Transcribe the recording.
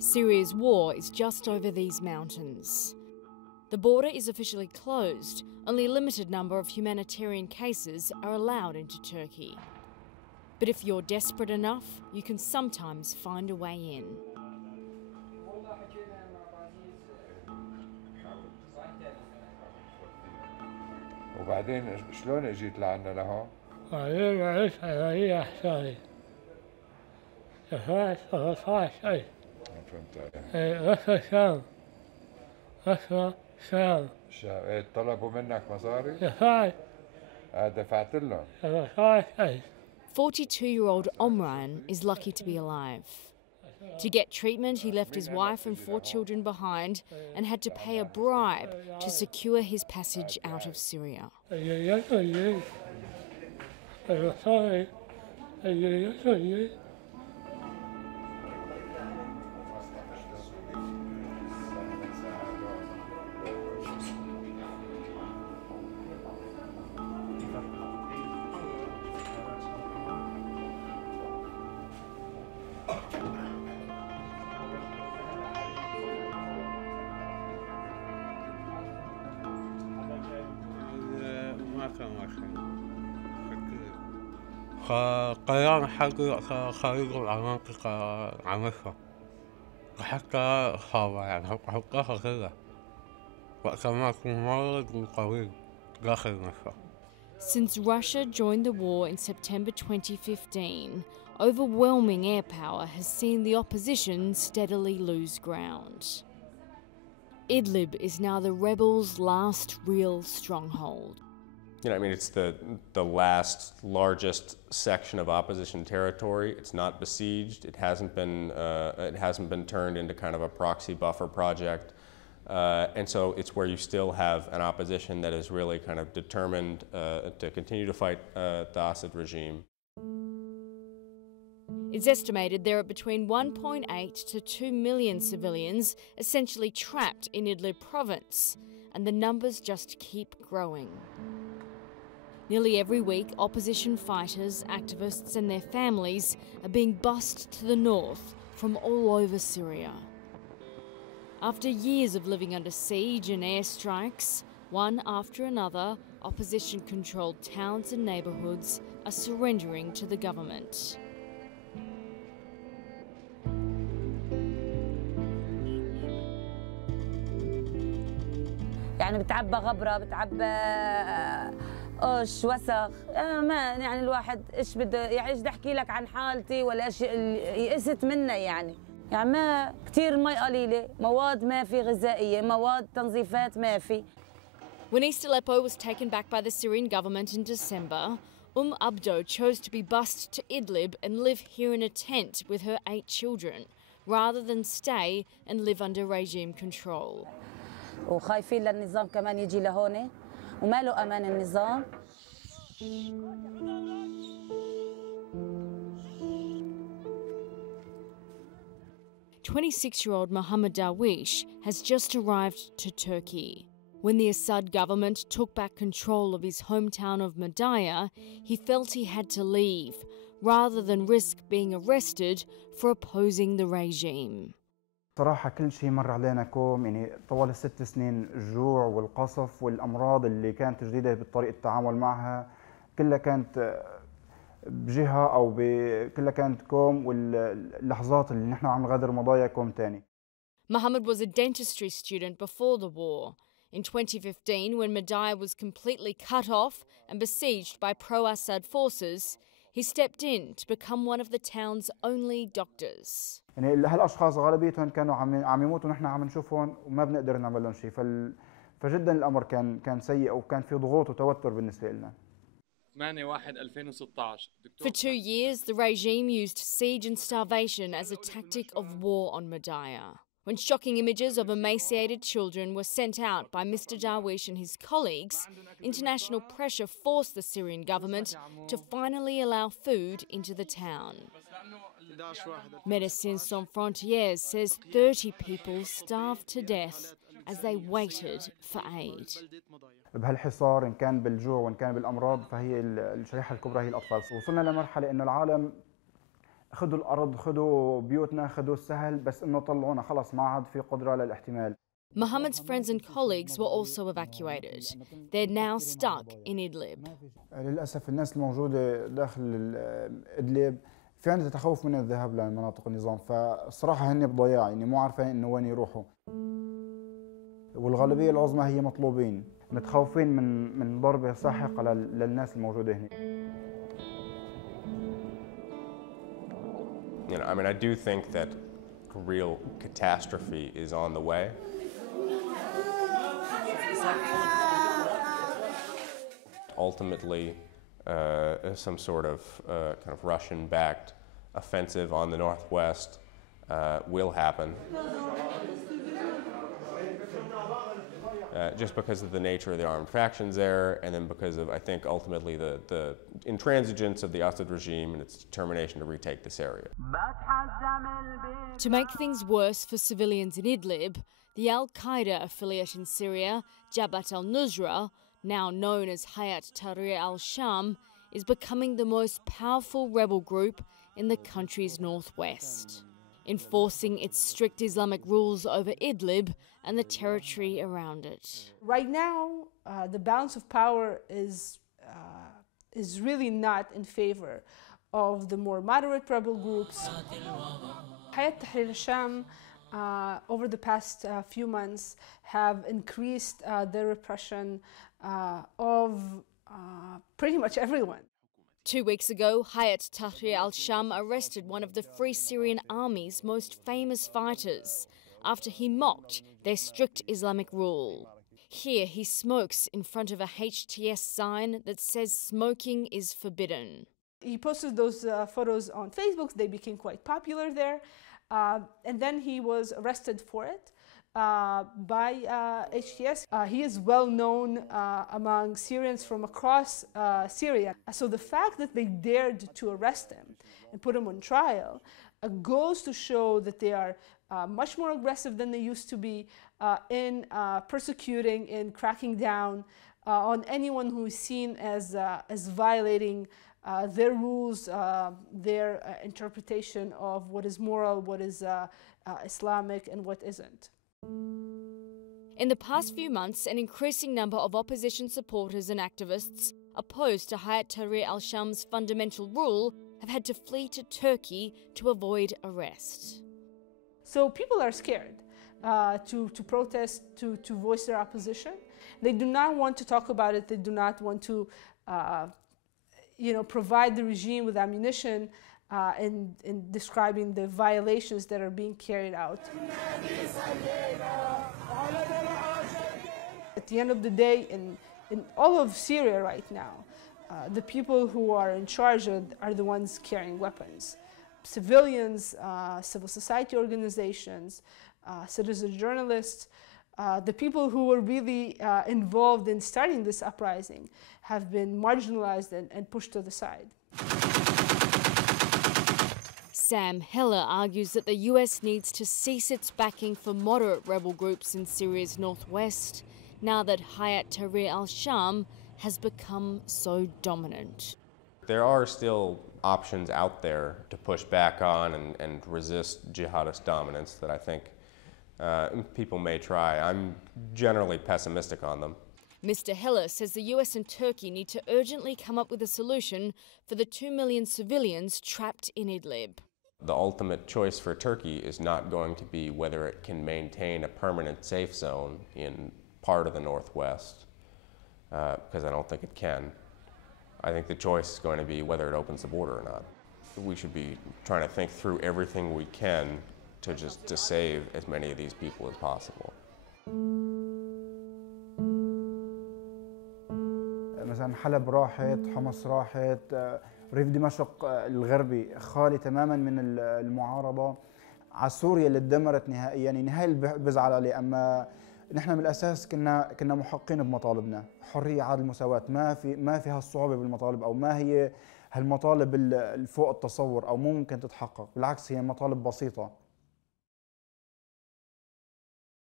Syria's war is just over these mountains. The border is officially closed. Only a limited number of humanitarian cases are allowed into Turkey. But if you're desperate enough, you can sometimes find a way in. وبعدين شلون اجيت لعنا لهون؟ بعدين عشت على حسابي. دفعت 13,000. فهمت عليك. بس الشام. بس الشام. ايه طلبوا منك مصاري؟ دفعت. دفعت لهم. 13,000. 42-year-old Omran is lucky to be alive. To get treatment, he left his wife and 4 children behind and had to pay a bribe to secure his passage out of Syria. قرار حقي خارج المنطقة عمشها وحتى خاضع يعني حقها كده وقت ما أكون مرض وقريب داخل مشها. Since Russia joined the war in September 2015, overwhelming air power has seen the opposition steadily lose ground. Idlib is now the rebels' last real stronghold. I mean, it's the last largest section of opposition territory. It's not besieged. It hasn't been turned into kind of a proxy buffer project, and so it's where you still have an opposition that is really kind of determined to continue to fight the Assad regime. It's estimated there are between 1.8 to 2 million civilians essentially trapped in Idlib province, and the numbers just keep growing. Nearly every week, opposition fighters, activists and their families are being bussed to the north from all over Syria. After years of living under siege and airstrikes, one after another, opposition-controlled towns and neighbourhoods are surrendering to the government. يعني بتعبى غبرة بتعبى قش وسخ ما يعني الواحد ايش بده يعني ايش بدي احكي لك عن حالتي ولا ايش يئست منا يعني ما كثير المي قليله مواد ما في غذائيه مواد تنظيفات ما في. When East Aleppo was taken back by the Syrian government in December, Abdo chose to be bussed to Idlib and live here in a tent with her 8 children, rather than stay and live under regime control. وخايفين للنظام كمان يجي لهون وما له امان النظام. 26-year-old Mohammed Darwish has just arrived to Turkey. When the Assad government took back control of his hometown of Madaya, he felt he had to leave, rather than risk being arrested for opposing the regime. صراحة كل شيء مر علينا كوم يعني طوال ال6 سنين الجوع والقصف والأمراض اللي كانت جديدة بطريقة التعامل معها كلها كانت بجهة أو كلها كانت كوم واللحظات اللي نحن عم نغادر مضايا كوم تاني. Mohammed was a dentistry student before the war. In 2015, when Madaya was completely cut off and besieged by pro-Assad forces, he stepped in to become one of the town's only doctors. يعني هالاشخاص غالبيتهم كانوا عم يموتوا ونحن عم نشوفهم وما بنقدر نعمل لهم شيء فجدا الامر كان سيء وكان في ضغوط وتوتر بالنسبه لنا. 8/1/2016 For 2 years, the regime used siege and starvation as a tactic of war on Madaya. When shocking images of emaciated children were sent out by Mr. Darwish and his colleagues, international pressure forced the Syrian government to finally allow food into the town. Médecins Sans Frontières says 30 people starved to death as they waited for aid. بهالحصار إن كان بالجوع وإن كان بالأمراض فهي الشريحة الكبرى هي الأطفال. وصلنا لمرحلة إنه العالم خذوا الأرض، خذوا بيوتنا، خذوا السهل، بس إنه طلعونا خلص ما عاد في قدرة للاحتمال. Mohammed's friends and colleagues were also evacuated. They're now stuck in Idlib. للأسف الناس الموجودة داخل إدلب في عندها تخوف من الذهاب لمناطق النظام، فصراحة هن بضياع، يعني مو عارفين إنه وين يروحوا. والغالبية العظمى هي مطلوبين، متخوفين من ضربة ساحقة للناس الموجودة هنا. You know, I mean, I do think that real catastrophe is on the way. Ultimately, some sort of kind of Russian-backed offensive on the northwest will happen. Just because of the nature of the armed factions there, and then because of, I think, ultimately the intransigence of the Assad regime and its determination to retake this area. To make things worse for civilians in Idlib, the al-Qaeda affiliate in Syria, Jabhat al-Nusra, now known as Hayat Tahrir al-Sham, is becoming the most powerful rebel group in the country's northwest, enforcing its strict Islamic rules over Idlib and the territory around it. Right now, the balance of power is really not in favor of the more moderate rebel groups. Hayat Tahrir al-Sham over the past few months have increased their repression of pretty much everyone. 2 weeks ago, Hayat Tahrir al-Sham arrested one of the Free Syrian Army's most famous fighters after he mocked their strict Islamic rule. Here he smokes in front of a HTS sign that says smoking is forbidden. He posted those photos on Facebook. They became quite popular there. And then he was arrested for it by HTS. He is well known among Syrians from across Syria. So the fact that they dared to arrest him and put him on trial goes to show that they are much more aggressive than they used to be in persecuting and cracking down on anyone who is seen as violating their rules, their interpretation of what is moral, what is Islamic, and what isn't. In the past few months, an increasing number of opposition supporters and activists opposed to Hayat Tahrir al-Sham's fundamental rule have had to flee to Turkey to avoid arrest. So people are scared to protest, to voice their opposition. They do not want to talk about it. They do not want to provide the regime with ammunition in describing the violations that are being carried out. At the end of the day, in all of Syria right now, the people who are in charge are the ones carrying weapons. Civilians, civil society organizations, citizen journalists, the people who were really involved in starting this uprising have been marginalized and pushed to the side. Sam Heller argues that the US needs to cease its backing for moderate rebel groups in Syria's northwest now that Hayat Tahrir al-Sham has become so dominant. There are still options out there to push back on and resist jihadist dominance that I think people may try. I'm generally pessimistic on them. Mr. Heller says the US and Turkey need to urgently come up with a solution for the 2 million civilians trapped in Idlib. The ultimate choice for Turkey is not going to be whether it can maintain a permanent safe zone in part of the northwest, because I don't think it can. I think the choice is going to be whether it opens the border or not. We should be trying to think through everything we can to save as many of these people as possible. مثلا حلب راحت، حمص راحت، ريف دمشق الغربي خالي تماما من المعارضة. على سوريا اللي تدمرت نهائيا، يعني هاي اللي بزعل عليه. اما نحن من الاساس كنا محقين بمطالبنا، حرية، عدل، مساواة. ما في هالصعوبة بالمطالب، او ما هي هالمطالب الفوق التصور، او ممكن تتحقق. بالعكس هي مطالب بسيطة.